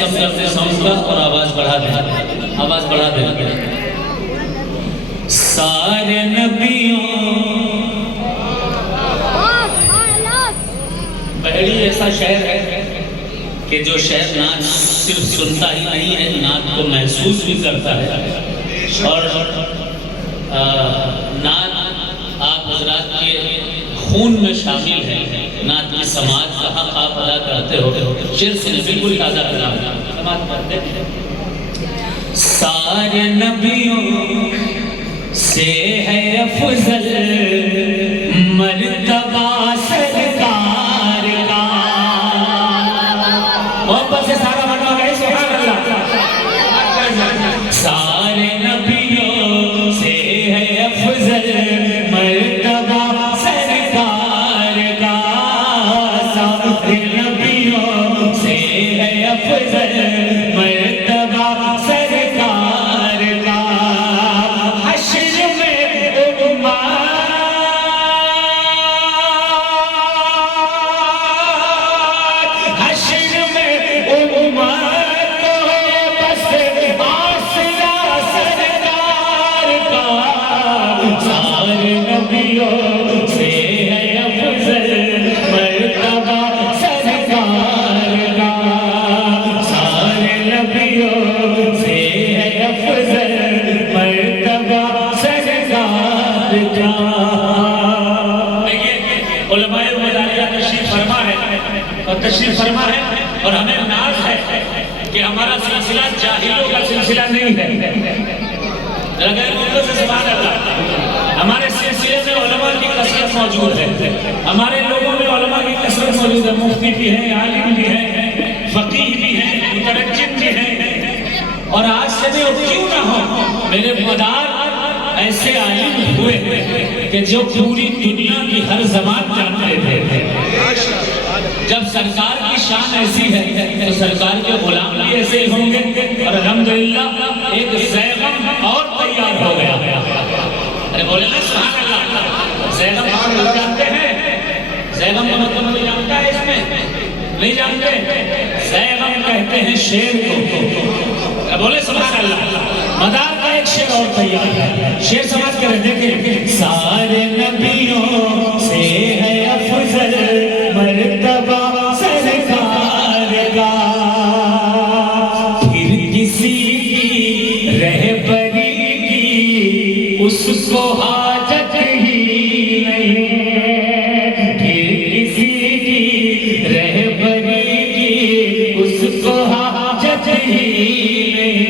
کم کرتے ساؤنڈ کا اور آواز بڑھا دیں سارے نبیوں پہلی ایسا شعر ہے کہ جو شعر نعت صرف سنتا ہی نہیں ہے، نعت کو محسوس بھی کرتا ہے، اور نعت آپ حضرات کے خون میں شامل ہے، نعت کی سماعت کا حق آپ ادا کرتے ہو، شعر سے بالکل تازہ کلام سماعت کرتے ہیں۔ سارے نبیوں سے ہے افضل مرتبہ سرکار کا، محبت سے سارا مرتبہ ہے سبحان اللہ۔ سارے نبیوں سے ہے افضل مرتبہ سرکار کا، سارے نبیوں سے ہے افضل مرتبہ سرکار کا، حشر میں امت تشریف فرما ہے، اور ہمیں ناز ہے کہ ہمارا سلسلہ جاہلوں کا سلسلہ نہیں ہے، سبحان اللہ۔ ہمارے سلسلے میں علماء کی کثرت موجود ہے، ہمارے لوگوں میں علماء کی کثرت موجود ہے، مفتی بھی ہیں، عالم بھی ہیں، فقیہ بھی ہیں، مترجم بھی ہیں، اور آج سے بھی کیوں نہ ہو میرے مدار ایسے عالم ہوئے کہ جو پوری دنیا کی ہر زبان جانتے تھے۔ جب سرکار کی شان ایسی ہے تو سرکار کے غلام بھی ایسے ہی ہوں گے، اور الحمدللہ ایک زیغم اور تیار ہو گیا۔ ارے بولے نا سبحان اللہ۔ زیغم کا مطلب جانتے ہیں؟ زیغم کا مطلب نہیں جانتا ہے، اس میں نہیں جانتے؟ زیغم کہتے ہیں شیر کو۔ بولے سبحان اللہ۔ مدار کا ایک شیر اور تیار ہے، شیر سمجھ کر دیکھیں۔ سارے نبیوں سے ہے افضل مرتبہ سرکار کا، پھر کسی کی رہبری کی اس کو حاجت ہی نہیں، پھر کسی کی رہبری کی اس کو حاجت ہی نہیں،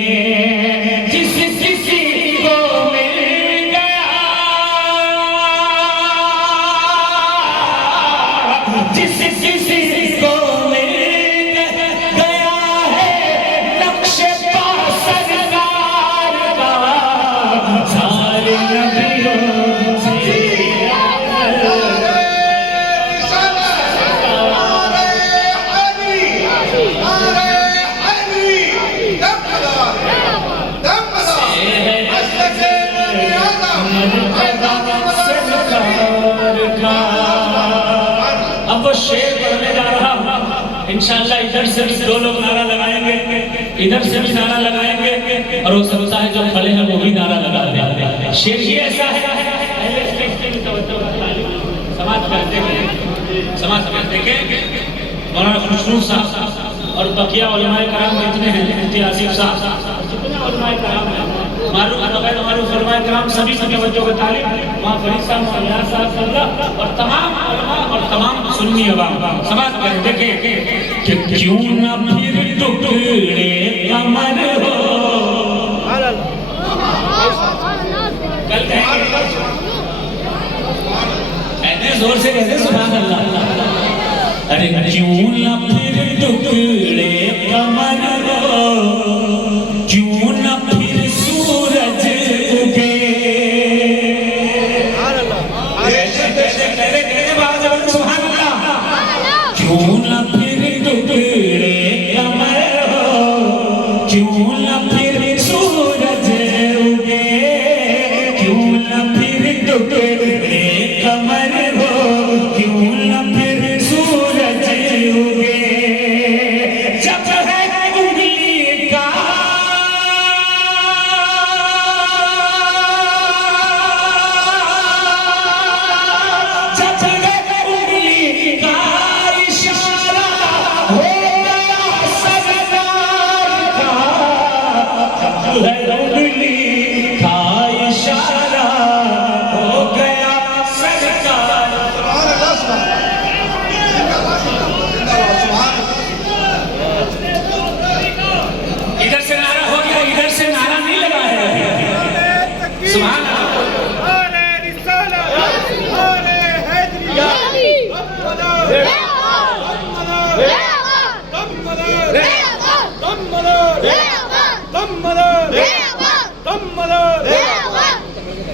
جس کسی کو مل گیا، جس کسی کو مل گیا ہے نقش پا سرکار کا، سارے نبیوں سے اب وہ شعر پڑھنے جا رہا ہوں، انشاءاللہ ادھر سے بھی دو لوگ نعرہ لگائیں گے، ادھر سے بھی نعرہ لگائیں گے، اور وہ سمجھتا ہے جو کھڑے ہیں وہ بھی نعرہ لگا دیں۔ شعر ہی ایسا ہے، سماعت دیکھیں مولانا خوشنو صاحب اور بقیہ علماء کرام جتنے ہیں، مفتی آصف صاحب، جتنے علماء کرام ہیں، معروف غیر معروف علماء کرام سبھی کی توجہ کا تعلیم، وہاں فرید صاحب، مولانا صاحب اللہ، اور تمام علماء اور تمام سنی عوام سماعت کریں۔ دیکھیں کہ کیوں نہ پھر ٹکڑے قمر ہو، کل کہیں گے ایسے زور سے کہتے سبحان اللہ۔ ارے کیوں نہ پھر ٹکڑے قمر ہو، کیوں نہ پھر سورج اگے، سبحان اللہ۔ کیوں نہ پھر ٹکڑے قمر ہو، کیوں نہ پھر سورج اگے، کیوں نہ پھر ٹکڑے قمر ہو، کیوں نہ پھر سورج اگے، ہے انگلی کا اشارہ ہو گیا سرکار ادھر سے نعرہ ہو گیا ادھر سے نعرہ نہیں لگا ہے سبحان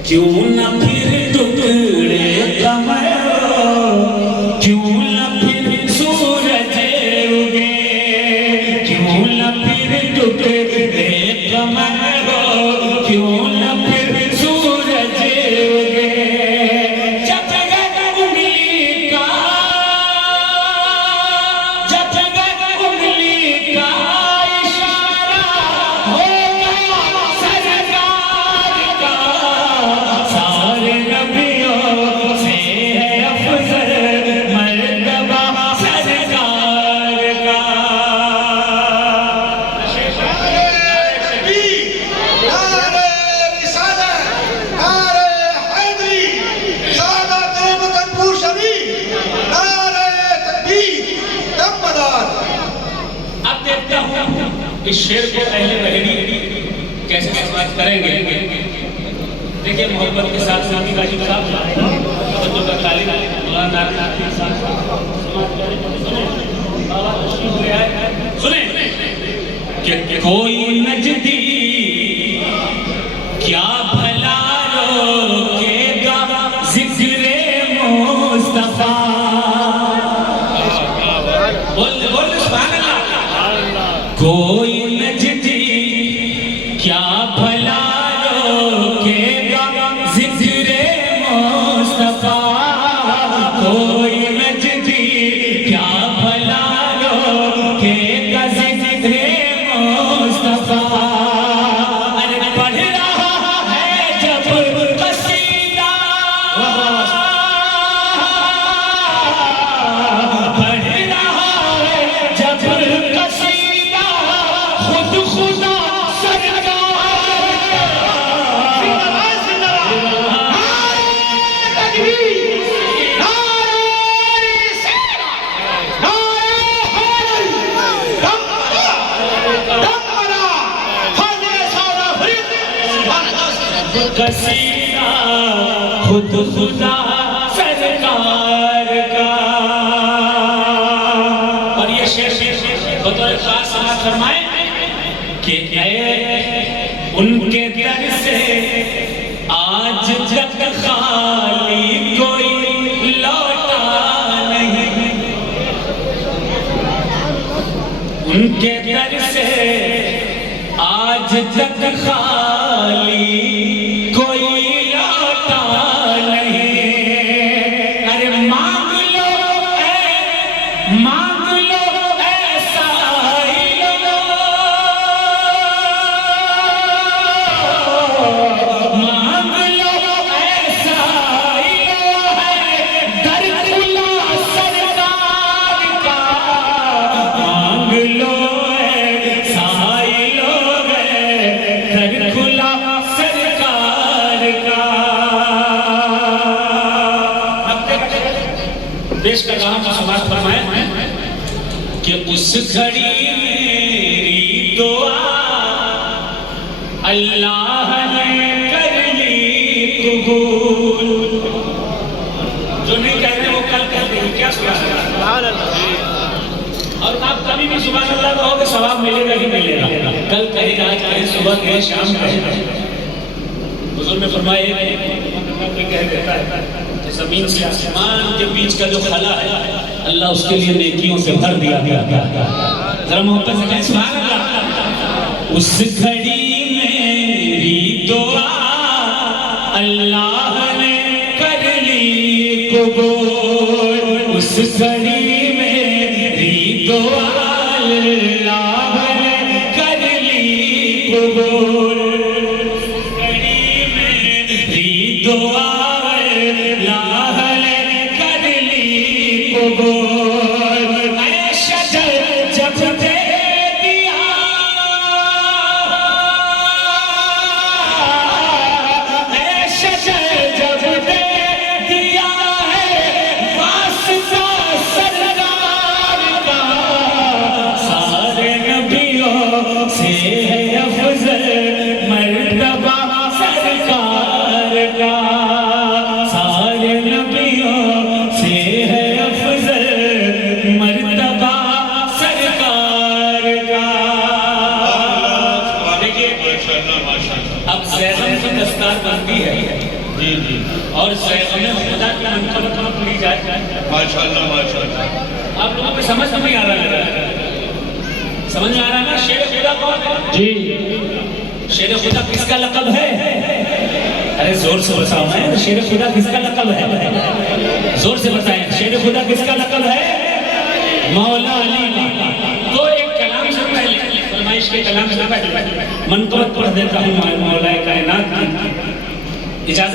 کیوں نہ پھر ٹکڑے قمر کیوں نہ پھر سورج اگے کیوں نہ پھر ٹکڑے قمر کیوں نہ پھر سورج اگے جب انگلی کا جب انگلی کا اشارہ ہو گیا سرکار کا سارے نبیوں سے ہے افضل مرتبہ سرکار کا اب دیکھتا ہوں اس شعر کو اہل بہری کیسے سماعت کریں گے دیکھیں محبت کے ساتھ ساتھی راجی صاحب بچوں کا تعلیم مولانا ناقی صاحب سماعت کریں سنیں کہ کوئی نجدی کیا بھلا روکے گا ذکر مصطفیٰ بول سبحان اللہ کوئی نجدی کیا بھلا روکے گا ذکر مصطفیٰ کوئی نجدی کیا بھلا روکے گا ذکر مصطفیٰ ارے پڑھ رہا ہے جب قصیدہ پڑھ رہا ہے جب قصیدہ خود خدا قصیدہ خود خدا سرکار کا اور یہ شعر بطور خاص سماعت فرمائیں کہ اے ان کے در سے آج تک خالی کوئی لوٹا نہیں ان کے در سے آج تک خالی کوئی لوٹا نہیں ارے مانگ لو ایسا ہی لو مانگ لو ایسا ہی لو ہے در کھلا سرکار کا مانگ لو ایسا ہی لو ہے در کھلا سرکار کا دیش کا کام کا سماعت فرمائیں کہ اس گھڑی میری دعا اللہ نے کر لی قبول جو نہیں کہتے وہ کل کہتے ہیں کیا سبحان اللہ اور آپ کبھی بھی سبحان اللہ کہو کہ ثواب ملے گا ہی ملے گا کل کہیں گا آج کہیں صبح کہیں شام کہیں حضور نے فرمایا کوئی کہہ دیتا ہے زمین سے آسمان کے بیچ کا جو خلا ہے اللہ اس کے لیے نیکیوں سے بھر دیا ذرا محبت سے کہیں سبحان اللہ اس گھڑی میری دعا اللہ نے کر لی قبول اس گھڑی میری دعا اللہ نے کر لی قبول اس گھڑی میری دعا سے ہے افضل مرتبہ سرکار کا، سارے نبیوں سے ہے افضل مرتبہ سرکار کا۔ دیکھیے اب زیغم کی دستار بنتی ہے جی جی اور زیغم خدا کی منقبت لی جائے، ماشاءاللہ ماشاءاللہ۔ آپ لوگوں کو سمجھ نہیں آ رہا ہے، سمجھ میں آ رہا ہے نا؟ شیر خدا کون ہے؟ جی شیر خدا کس کا لقب ہے؟ ارے زور سے بتاؤ میں، شیر خدا کس کا لقب ہے؟ زور سے بتائیں، شیر خدا کس کا لقب ہے؟ مولا علی کا۔ تو ایک کلام سے پہلے، فرمائش کے کلام سے پہلے منقبت پڑھ دیتا ہوں مولا کائنات کی، اجازت